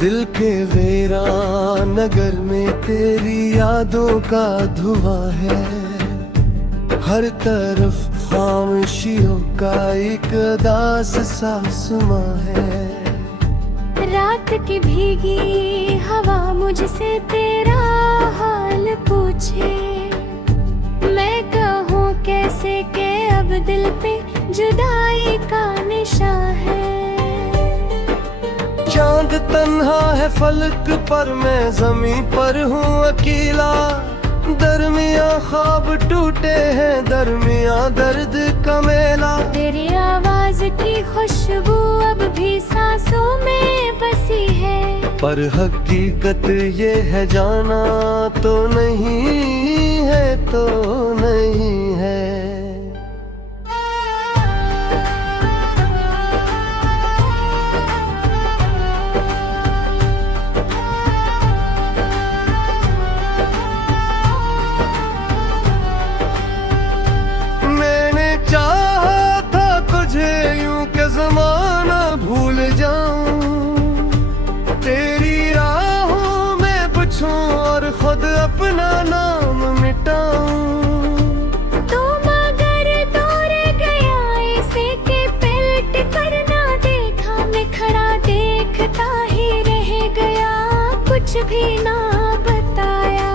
दिल के वीरान नगर में तेरी यादों का धुआं है। हर तरफ खामोशियों का एक दास सा समा है। रात की भीगी हवा मुझसे तेरा हाल पूछे, मैं कहूँ कैसे के अब दिल पे जुदाई का निशान है। चांद तन्हा है फलक पर, मैं ज़मीं पर हूँ अकेला। दरमिया ख्वाब टूटे हैं, दरमिया दर्द का मेला। तेरी आवाज की खुशबू अब भी सांसों में बसी है, पर हकीकत ये है जाना तो नहीं है, तो नहीं है। ज़माना भूल जाऊं, तेरी राहों में बचूं और खुद अपना नाम मिटाऊं। तो मगर दूर गया इसे के पलट करना देखा, मैं खड़ा देखता ही रह गया, कुछ भी ना बताया।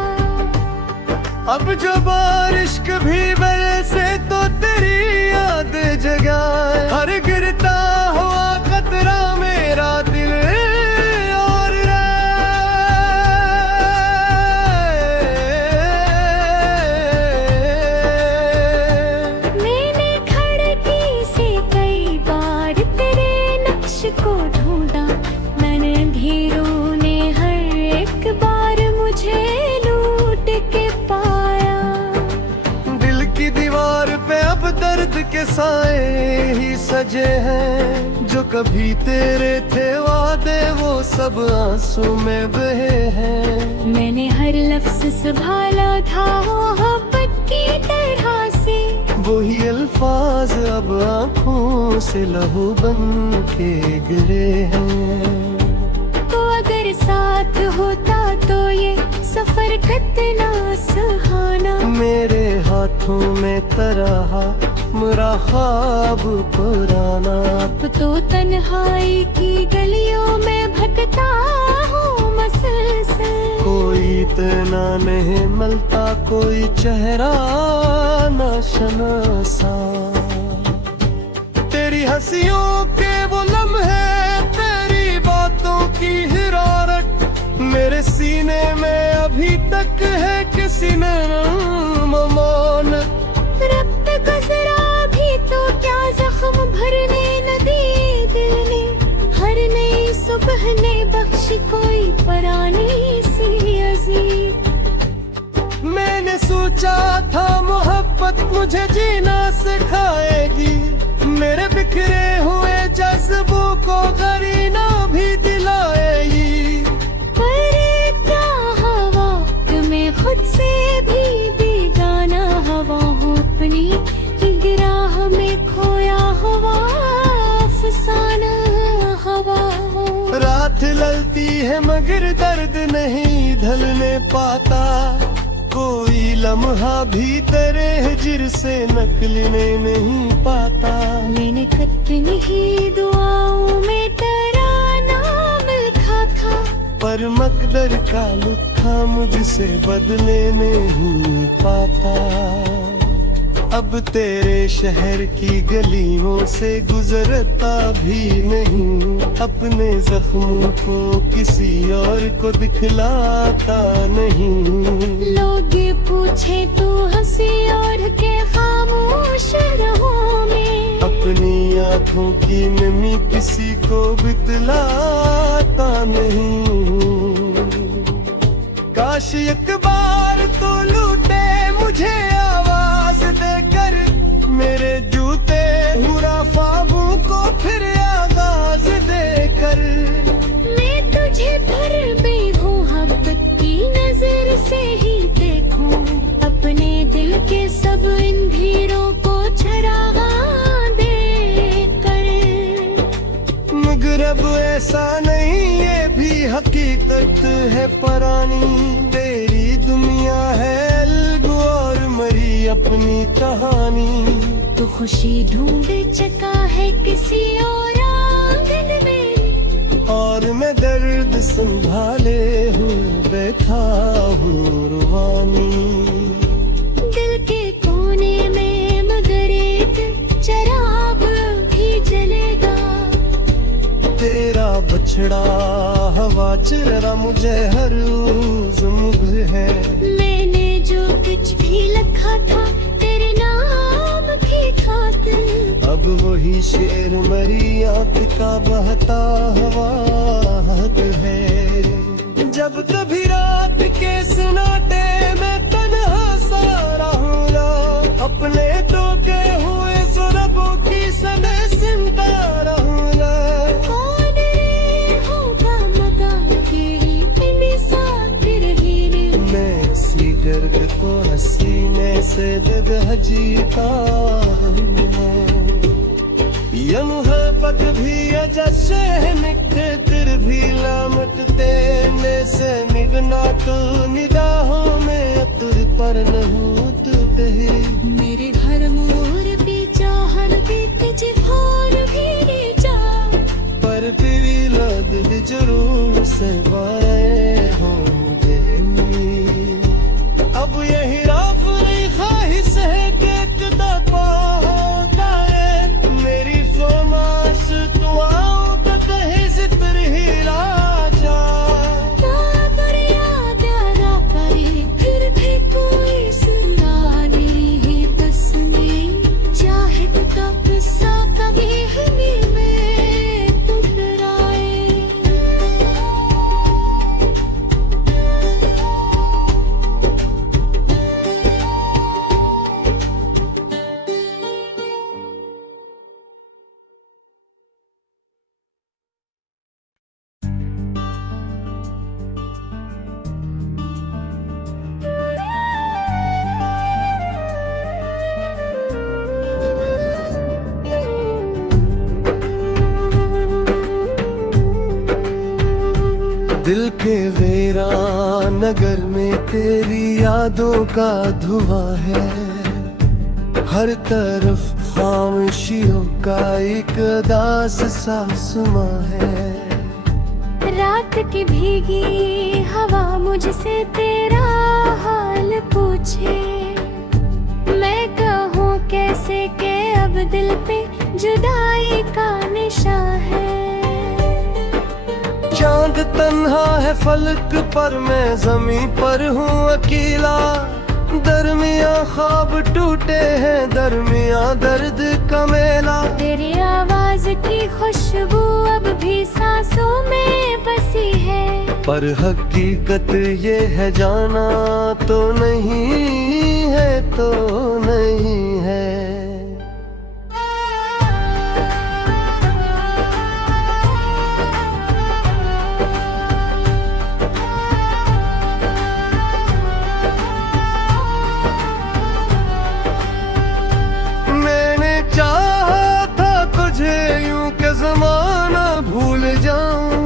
अब जो बारिश भी बरसे तो तेरी याद जगाए। हर गिरता हुआ खतरा मेरा दिल और मैंने खिड़की से कई बार तेरे नक्श को ढूंढा, मैंने अंधेरों ने हर एक बार मुझे लूट के पाया। दिल की दीवार पे अब दर्द के साए ही सजे हैं, जो कभी तेरे थे वादे वो सब आंसू में बहे हैं। मैंने हर लफ्ज संभाला था मोहब्बत की तरह से, वही अल्फाज अब आँखों से लहू बन के गिरे हैं। तो अगर साथ होता तो ये सफर कितना सुहाना। मेरे हाथों में तरहा मेरा ख्वाब पुराना। अब तो तन्हाई की गलियों में भटकता हूँ मसलसल। कोई इतना नहीं मिलता, कोई चेहरा नाशनासा। तेरी हंसियों के वो लम्हे, तेरी बातों की हिरारत मेरे सीने में अभी तक है किसी ने अमानत। रब्त गुजरा भी तो क्या जख्म भरने न दिए दिल ने, हर नई सुबह ने बख्शी कोई पुरानी सी अजीब। मैंने सोचा था मोहब्बत मुझे जीना सिखाएगी, मेरे बिखरे हुए जज्बों को करीना भी दिलाएगी। पर क्या हवा तुम्हें खुद से भी बेगाना हवा हूँ, अपनी गिराह में खोया हुआ अफसाना हवा हूँ। रात ललती है मगर दर्द नहीं ढलने पाता, कोई लम्हा भी तेरे हिज्र से नकलने नहीं पाता। मैंने कितनी ही दुआओं में तेरा नाम लिखा था, पर मकदर का लुत्था मुझसे बदले नहीं पाता। अब तेरे शहर की गलियों से गुजरता भी नहीं, अपने जख्मों को किसी और को दिखलाता नहीं। लोग पूछे तू हंसी और के खामोश रहो में, अपनी आँखों की नमी किसी को बितलाता नहीं। काश एक बार तो लूटे मुझे आवाज देकर, मेरे जूते हुरा ख्वाबों को फिर आगाज देकर। मैं तुझे भर बेमोहब्बत की नजर से ही देखूं, अपने दिल के सब अंधेरों को चरागा दे कर। रब ऐसा नहीं, ये भी हकीकत है पुरानी। तेरी दुनिया है अलग और मरी अपनी कहानी। तो खुशी ढूंढ चका है किसी और आंगन में, और मैं दर्द संभाले हुए बैठा हूँ रूहानी। दिल के कोने में मगर एक चिराग भी जलेगा। तेरा बछड़ा हवा चरा मुझे हर रोज मुग्ध है। मैंने जो कुछ भी लिखा था तेरे नाम की खातिर, अब वही शेर मरी आंख का बहता हवा है। जब कभी रात के सन्नाटे में तन्हा सा रहूंगा, अपने तो के हुए सुरबों की समय सुनता रहूंगा। कौन रे होगा मगर तेरी पिंडी सा फिर भी रे। मैं इसी दर्द को हसीने से जगह जीता हूँ। ये मोहब्बत भी जैसे निकटे फिर भी लामत देने से निगना तो निगाहों में अतर पर नहीं तू कही। मेरे हर मोर भी चाहर भी तुझे भोर भी रे जा। पर तेरी लद जरूर से बाए होंगे। अब यही राफरी ख्वाहिश है कि तुदा होता है। मेरी फरमाइश तू आओ तो कहीं से फिर हिला जा। पर याद आना पड़े फिर भी कोई सुनना नहीं दसने। चाहे तो किस्सा कभी हमें में टकराए। दिल के वेरा नगर में तेरी यादों का धुआं है। हर तरफ खामोशियों का एक दास सा समा है। रात की भीगी हवा मुझसे तेरा हाल पूछे। मैं कहूँ कैसे के अब दिल पे जुदाई का निशा है। चांद तन्हा है फलक पर मैं जमीन पर हूँ अकेला। दरमिया ख्वाब टूटे हैं दरमिया दर्द का मेला। तेरी आवाज की खुशबू अब भी सांसों में बसी है। पर हकीकत ये है जाना तो नहीं है तो नहीं है। ज़माना भूल जाऊं,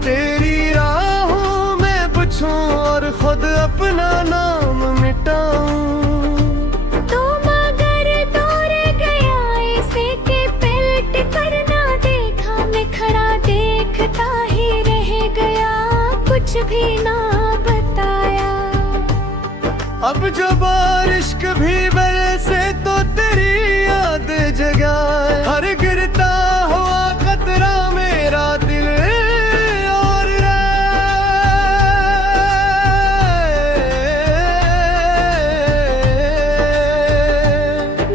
तेरी राहों में बचूं और खुद अपना नाम मिटाऊं। तो मगर दूर गया इसे के पलट करना देखा। मैं खड़ा देखता ही रह गया, कुछ भी ना बताया। अब जो बारिश भी बरसे तो तेरी याद जगाए। हर गिरता हुआ खतरा मेरा दिल और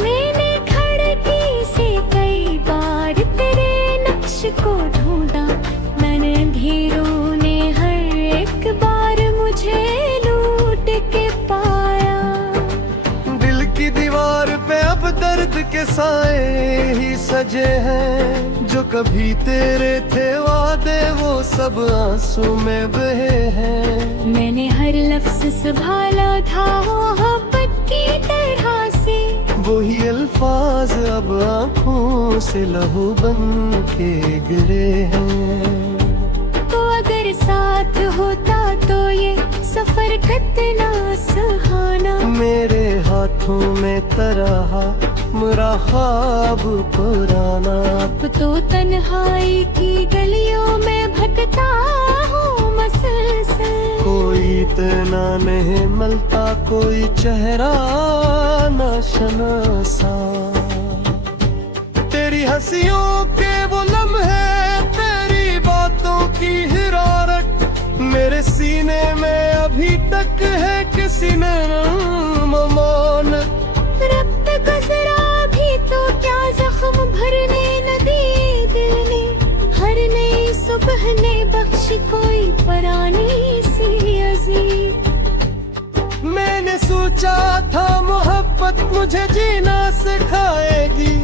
मैंने खिड़की से कई बार तेरे नक्श को ढूंढा। मैंने अंधेरों ने हर एक बार मुझे लूट के पाया। दिल की दीवार पे अब दर्द के साए ही सजे हैं। जो कभी तेरे थे वादे वो सब आंसू में बहे हैं। मैंने हर लफ्ज संभाला था मोहब्बत की तरह से। वही अल्फाज अल्फाज अब आंखों से लहू बन के गिरे हैं। तो अगर साथ होता तो ये सफर कितना सुहाना। मेरे हाथों में तरहा मेरा ख्वाब पुराना। अब तो तन्हाई की गलियों में भटकता हूँ मसलसल। कोई इतना नहीं मिलता, कोई चेहरा नाशनासा। तेरी हंसियों के वो लम्हे, तेरी बातों की हिरारत मेरे सीने में अभी तक है किसी ने अमानत। रब्त गुजरा भी तो क्या जख्म भरने न दिए दिल ने। हर नई सुबह ने बख्श कोई पुरानी सी अजीब। मैंने सोचा था मोहब्बत मुझे जीना सिखाएगी,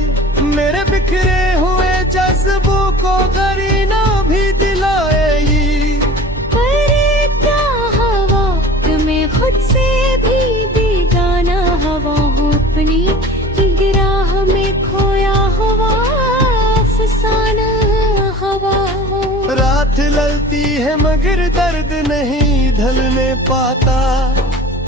मेरे बिखरे हुए जज्बों को करीना भी दिलाएगी। पर क्या हवा तुम्हें खुद से भी बेगाना हवा हूँ अपनी गिराह में खोया हुआ अफसाना हवा हूँ। रात ललती है मगर दर्द नहीं ढलने पाता,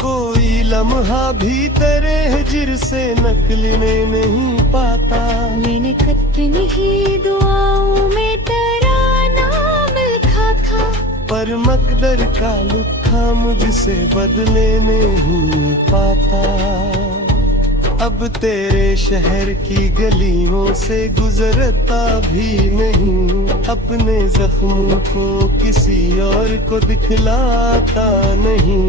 कोई लम्हा भी तेरे हिज्र से नकलने नहीं पाता। मैंने कितनी ही दुआओं में तेरा नाम लिखा था, पर मकदर का लुत्था मुझसे बदले नहीं पाता। अब तेरे शहर की गलियों से गुजरता भी नहीं, अपने जख्मों को किसी और को दिखलाता नहीं।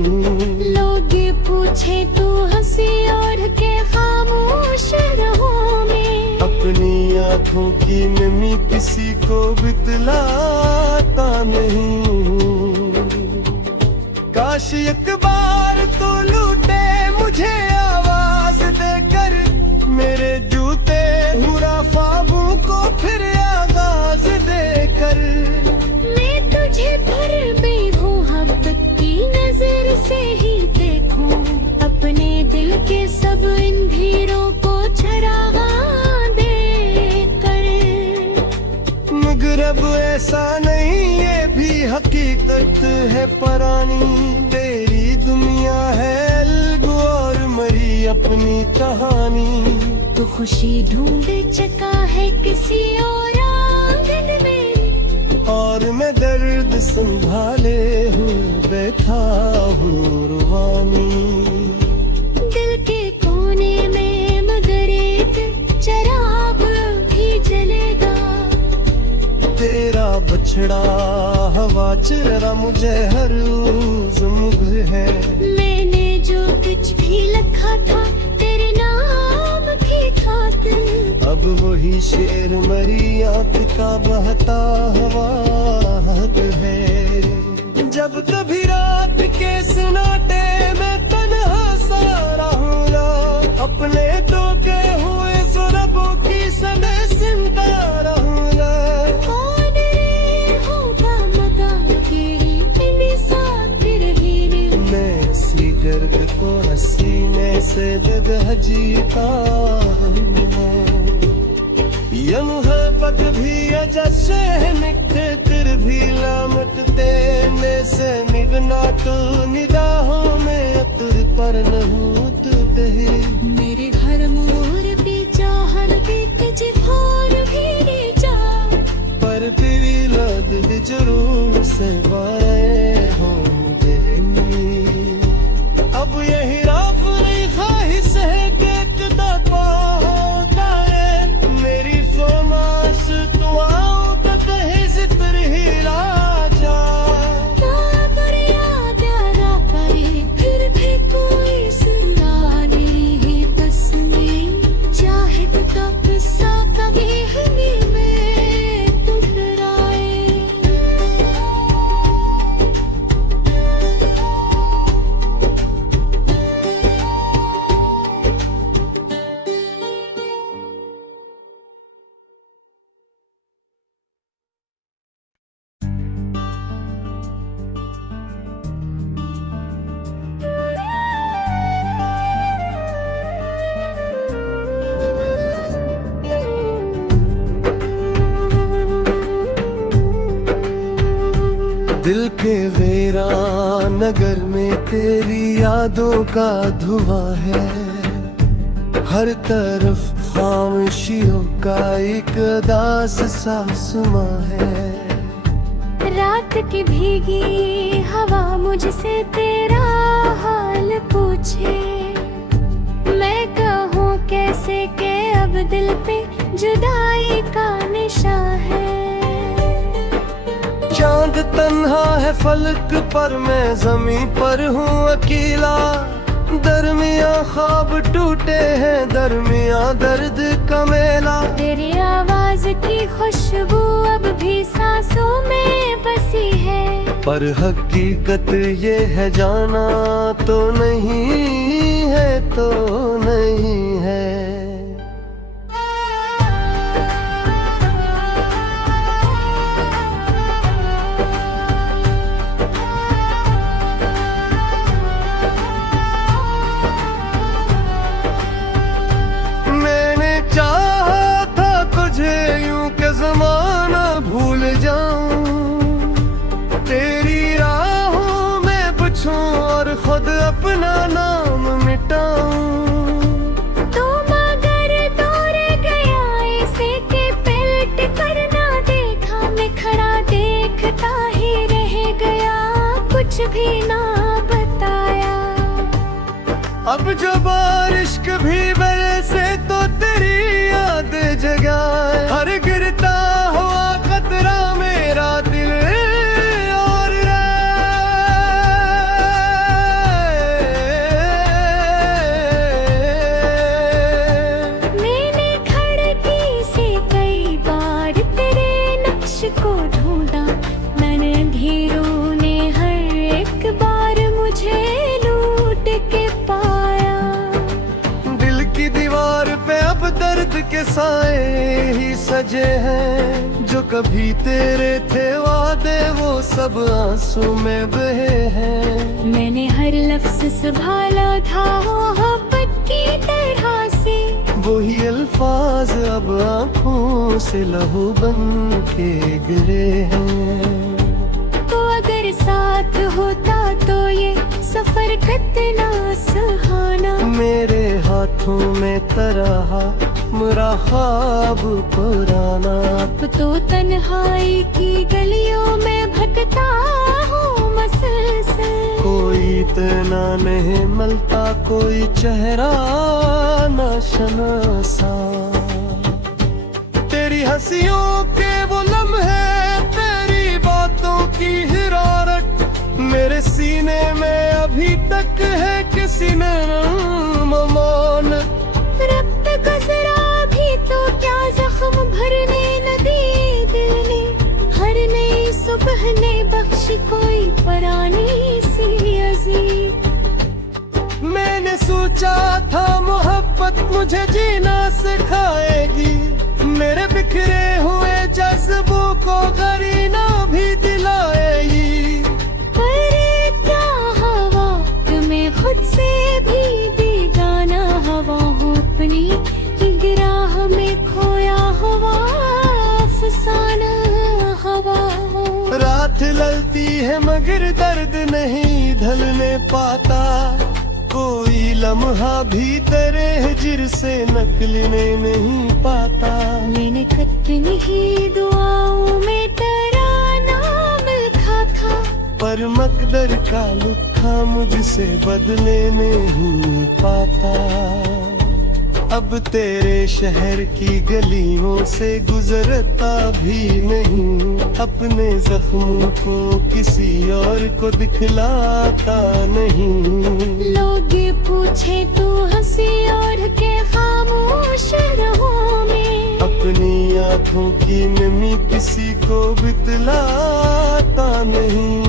लोग पूछे तू हंसी और के खामोश रहो में। अपनी आंखों की नमी किसी को बितलाता नहीं। काश एक बार तो लूटे मुझे आवाज देकर, मेरे जूते हुरा ख्वाबों को फिर आगाज देकर। मैं तुझे भर बेमोहब्बत की नजर से ही देखूं, अपने दिल के सब अंधेरों को चरागा देकर। मगर अब ऐसा नहीं, ये भी हकीकत है पुरानी। तेरी दुनिया है अलग और मरी अपनी कहानी। तो खुशी ढूंढ चका है किसी और आंगन में, और मैं दर्द संभाले हुए बैठा हूँ रुहानी। दिल के कोने में मगर एक चिराग भी जलेगा। तेरा बछड़ा हवा चेहरा मुझे हर रोज मुग्ध है। मैंने जो कुछ भी लिखा था तेरे नाम की खातिर, अब वही शेर मरी आंख का बहता हुआ हद है। जब कभी रात के सन्नाटे में तन्हा सा रहूंगा, अपने टोके हुए सुरबों की समय सुनता रहूंगा। कौन रे होगा मदा तेरी इन सातिर हीरे। मैं इसी दर्द को सीने से जगह जीता हूँ। ये मोहब्बत भी अजसे निकटे फिर भी लामत देने से निगना तो निगाहों में अतर पर नहूत कही। मेरे घर मोर भी चाहर के तुझे भोर भी जा। पर फिर लद जरूर से बाए होंगे। अब यही राफरी ख्वाहिश है कि जुदा होता है। मेरी फरमाश तू आओ तो कहीं जिक्र ही राजा। पर याद आना पड़े फिर भी कोई सुना नहीं बस में। चाहे तो किस्सा कभी हमें में टुकराए। दिल के वेरा नगर में तेरी यादों का धुआं है, हर तरफ खामोशियों का एक दास सा समा है। रात की भीगी हवा मुझसे तेरा हाल पूछे, मैं कहूँ कैसे के अब दिल पे जुदाई का निशा है। चांद तन्हा है फलक पर, मैं जमीन पर हूँ अकेला, दरमिया ख्वाब टूटे हैं, दरमिया दर्द का मेला। तेरी आवाज की खुशबू अब भी सांसों में बसी है, पर हकीकत ये है जाना तो नहीं है, तो नहीं है। ज़माना भूल जाऊं, तेरी राहों में बचूं और खुद अपना नाम मिटाऊं। तो मगर दूर गया इसे के पलट कर ना देखा, मैं खड़ा देखता ही रह गया, कुछ भी ना बताया। अब जो बारिश भी बरसे तो तेरी याद जगाए, हर गिरता हुआ खतरा मेरा दिल और मैंने खिड़की से कई बार तेरे नक्श को ढूंढा, मैंने अंधेरों ने हर एक बार मुझे लूट के पाया। दिल की दीवार पे अब दर्द के साए ही सजे हैं, जो कभी तेरे थे वादे वो सब आंसू में बहे हैं। मैंने हर लफ्ज संभाला था मोहब्बत की तरह से, वही अल्फाज अब आंखों से लहू बन के गिरे हैं। तो अगर साथ होता तो ये सफर कितना सुहाना, मेरे हाथों में तरहा मेरा ख्वाब पुराना। अब तो तन्हाई की गलियों में भटकता हूँ मसलसल, कोई इतना नहीं मिलता, कोई चेहरा न शनासा। तेरी हंसियों के वो लम्हे, तेरी बातों की हिरारत, मेरे सीने में अभी तक है किसी ने अमानत। रक्त गुजरा भी तो क्या जख्म भरने न दिए दिल ने, हर नई सुबह ने बख्शी कोई पुरानी सी अजीब। मैंने सोचा था मोहब्बत मुझे जीना सिखाएगी, मेरे बिखरे हुए जज्बों को करीना भी दिलाएगी। पर क्या हवा तुम्हें खुद से भी बेगाना हवा हो, अपनी गिराह में खोया हुआ अफसाना हवा हो। रात ललती है मगर दर्द नहीं ढलने पाता, कोई लम्हा भी तेरे हिज्र से नकलने नहीं पाता। मैंने कितनी ही दुआओं में तेरा नाम लिखा था, पर मकदर का लुत्था मुझसे बदले नहीं पाता। अब तेरे शहर की गलियों से गुजरता भी नहीं, अपने जख्मों को किसी और को दिखलाता नहीं। लोग पूछे तू हंसी और के खामोश रहो में, अपनी आंखों की नमी किसी को बितलाता नहीं।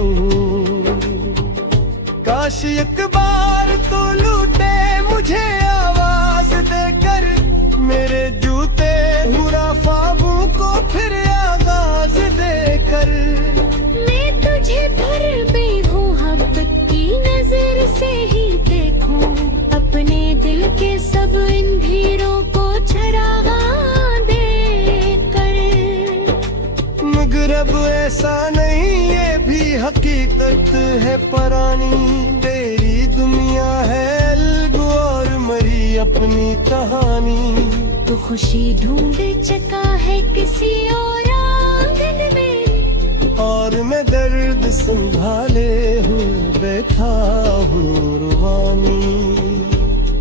काश एक बार तो लूटे मुझे आवाज देकर, मेरे जूते हुरा ख्वाबों को फिर आगाज देकर। मैं तुझे भर बेमोहब्बत की नजर से ही देखूं, अपने दिल के सब अंधेरों को चरागा देकर। रब ऐसा नहीं, ये भी हकीकत है पुरानी। तेरी दुनिया है अलग और मरी अपनी कहानी। तो खुशी ढूंढ चका है किसी और आंगन में, और मैं दर्द संभाले हुए बैठा हूँ रूहानी।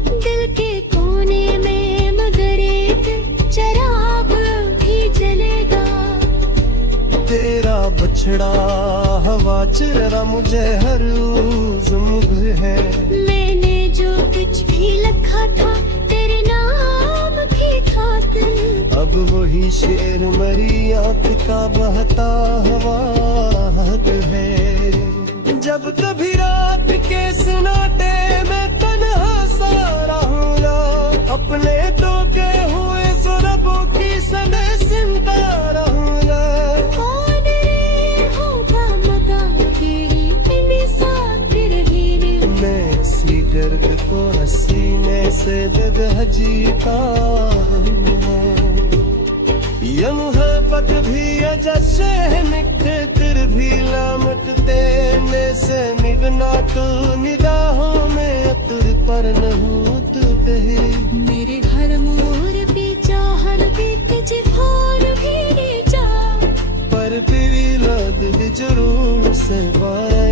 दिल के कोने में मगर एक चिराग भी जलेगा। तेरा बछड़ा हवा चेहरा मुझे हर रोज मुग्ध है। मैंने जो कुछ भी लिखा था तेरे नाम की खातिर, अब वही शेर मरी आंख का बहता हवा है। जब कभी रात के सन्नाटे में तन्हा सा रहूंगा, अपने तो के हुए सुरबों की समय सुनता रहूंगा। कौन रे होगा मगा तेरी पिंडी सातिर हीरे। मैं इसी दर्द को सीने से जगह जीता हूँ। ये मोहब्बत भी जैसे निकटे फिर भी लामत देने से निगना तो निगाहों में अतर पर नहीं तू कही। मेरे घर मोर भी चाहर भी तुझे भोर भी जा, पर भी लद जरूर से बाया